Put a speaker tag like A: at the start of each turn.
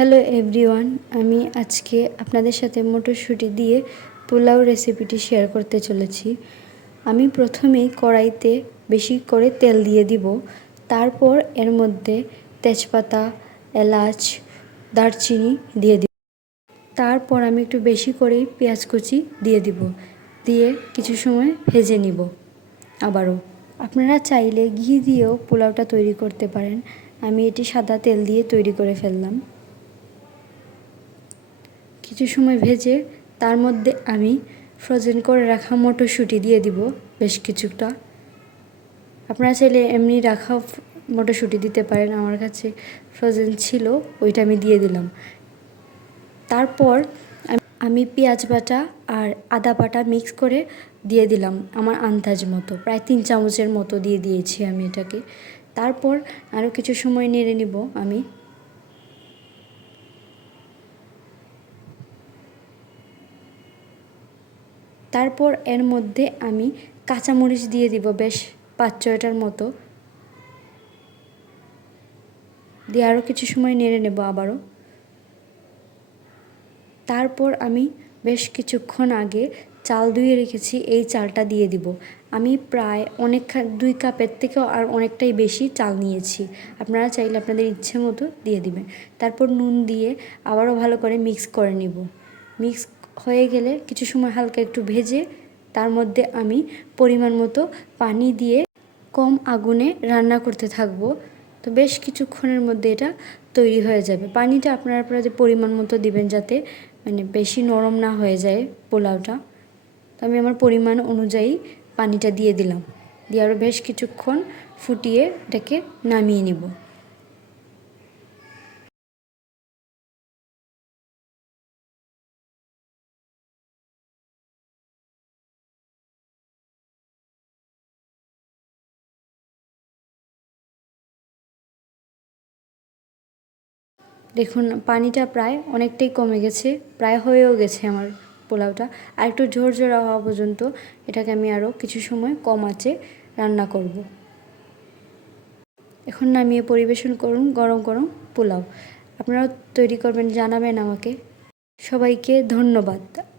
A: Hello everyone আমি আজকে আপনাদের সাথে মটরশুঁটি দিয়ে পোলাও রেসিপিটি শেয়ার করতে চলেছি। আমি প্রথমেই কড়াইতে বেশি করে তেল দিয়ে দিব। তারপর এর মধ্যে তেজপাতা, এলাচ, দারচিনি দিয়ে দিব। তারপর আমি একটু বেশি করেই পেঁয়াজ কুচি দিয়ে দিব। দিয়ে কিছু সময় ভেজে নিব আবারও। আপনারা চাইলে ঘি দিয়েও পোলাওটা তৈরি করতে পারেন। আমি এটি সাদা তেল দিয়ে তৈরি করে ফেললাম। কিছু সময় ভেজে তার মধ্যে আমি ফ্রোজেন করে রাখা মটরশুঁটি দিয়ে দিব বেশ কিছুটা। আপনারা চাইলে এমনি রাখা মটরশুঁটি দিতে পারেন, আমার কাছে ফ্রোজেন ছিল, ওইটা আমি দিয়ে দিলাম। তারপর আমি পেঁয়াজ বাটা আর আদা বাটা মিক্স করে দিয়ে দিলাম আমার আন্দাজ মতো, প্রায় তিন চামচের মতো দিয়ে দিয়েছি আমি এটাকে। তারপর আরও কিছু সময় নেড়ে নিব আমি। তারপর এর মধ্যে আমি কাঁচামরিচ দিয়ে দিব, বেশ পাঁচ ছয়টার মতো। দিয়ে আরও কিছু সময় নেড়ে নেব আবারও। তারপর আমি বেশ কিছুক্ষণ আগে চাল ধুয়ে রেখেছি, এই চালটা দিয়ে দিব। আমি প্রায় অনেক দুই কাপের থেকেও আর অনেকটাই বেশি চাল নিয়েছি। আপনারা চাইলে আপনাদের ইচ্ছে মতো দিয়ে দিবেন। তারপর নুন দিয়ে আবারও ভালো করে মিক্স করে নিব। মিক্স হয়ে গেলে কিছু সময় হালকা একটু ভেজে তার মধ্যে আমি পরিমাণ মতো পানি দিয়ে কম আগুনে রান্না করতে থাকব। তো বেশ কিছুক্ষণের মধ্যে এটা তৈরি হয়ে যাবে। পানিটা আপনারা আপনারা যে পরিমাণ মতো দিবেন যাতে মানে বেশি নরম না হয়ে যায় পোলাওটা। তো আমি আমার পরিমাণ অনুযায়ী পানিটা দিয়ে দিলাম। দিয়ে আরও বেশ কিছুক্ষণ ফুটিয়ে এটাকে নামিয়ে নিব। দেখুন, পানিটা প্রায় অনেকটাই কমে গেছে, প্রায় হয়েও গেছে আমার পোলাওটা। আর একটু ঝোরঝোরা হওয়া পর্যন্ত এটাকে আমি আরও কিছু সময় কম আঁচে রান্না করব। এখন নামিয়ে পরিবেশন করুন গরম গরম পোলাও। আপনারাও তৈরি করবেন, জানাবেন আমাকে। সবাইকে ধন্যবাদ।